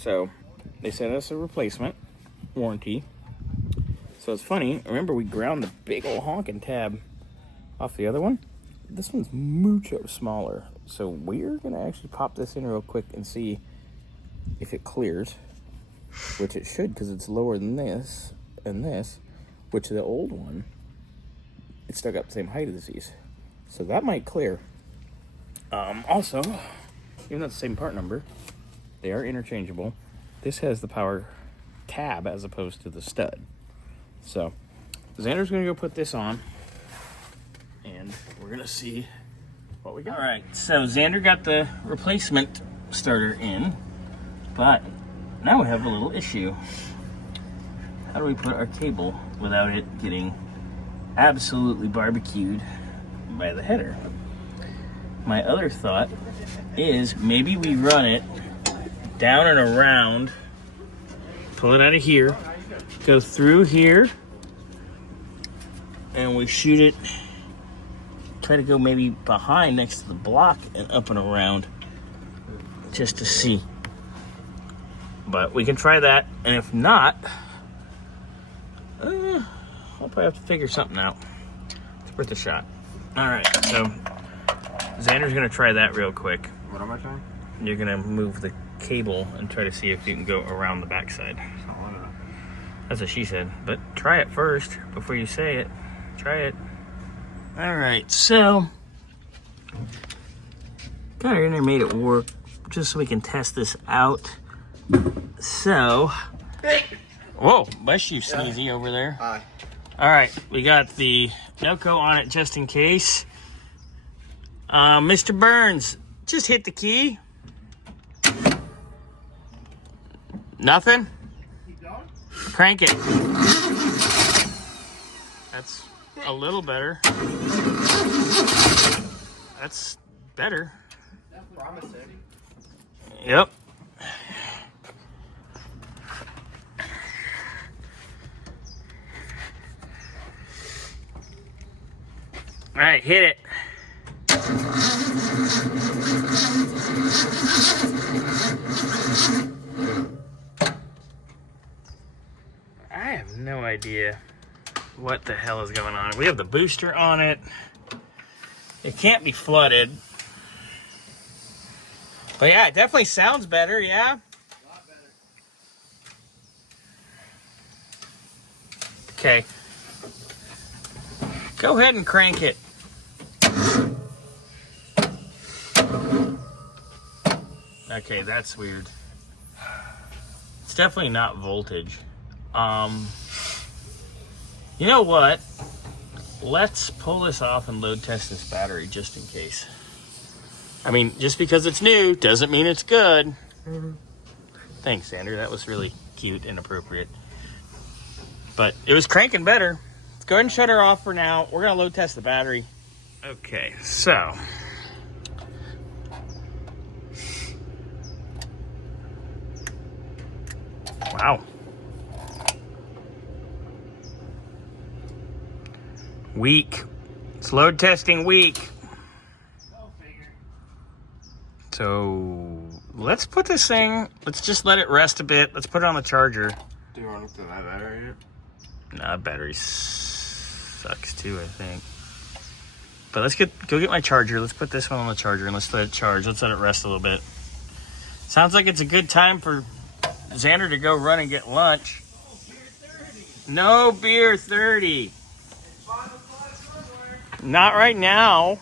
So they sent us a replacement warranty. So it's funny, remember we ground the big old honking tab off the other one? This one's mucho smaller. So we're gonna actually pop this in real quick and see if it clears, which it should because it's lower than this and this, which the old one, it's still got the same height as these. So that might clear. Also, even though it's the same part number, they are interchangeable. This has the power tab as opposed to the stud. So Xander's gonna go put this on and we're gonna see what we got. All right, so Xander got the replacement starter in, but now we have a little issue. How do we put our cable without it getting absolutely barbecued by the header? My other thought is maybe we run it down and around, pull it out of here, go through here, and we shoot it, try to go maybe behind next to the block and up and around just to see. But we can try that, and if not, I'll probably have to figure something out. It's worth a shot. All right, so Xander's gonna try that real quick. What am I trying? You're gonna move the cable and try to see if you can go around the backside. That's what she said, but try it first before you say it. Try it. All right, so got her in there, made it work just so we can test this out. So, whoa, bless you, Sneezy, over there. Hi. All right, we got the Noco on it just in case. Mr. Burns, just hit the key. Nothing? Crank it. That's a little better. That's better. Promising. Yep. All right, hit it. I have no idea what the hell is going on. We have the booster on it. It can't be flooded. But yeah, it definitely sounds better, yeah? A lot better. Okay. Go ahead and crank it. Okay, that's weird. It's definitely not voltage. You know what? Let's pull this off and load test this battery just in case. I mean, just because it's new doesn't mean it's good. Mm-hmm. Thanks, Xander. That was really cute and appropriate. But it was cranking better. Let's go ahead and shut her off for now. We're going to load test the battery. Okay, so. Wow. Weak. It's load testing weak. So let's put this thing, let's just let it rest a bit. Let's put it on the charger. Do you want to look at that battery yet? Nah, battery sucks too, I think. But let's go get my charger. Let's put this one on the charger and let's let it charge. Let's let it rest a little bit. Sounds like it's a good time for Xander to go run and get lunch. No beer 30. Not right now.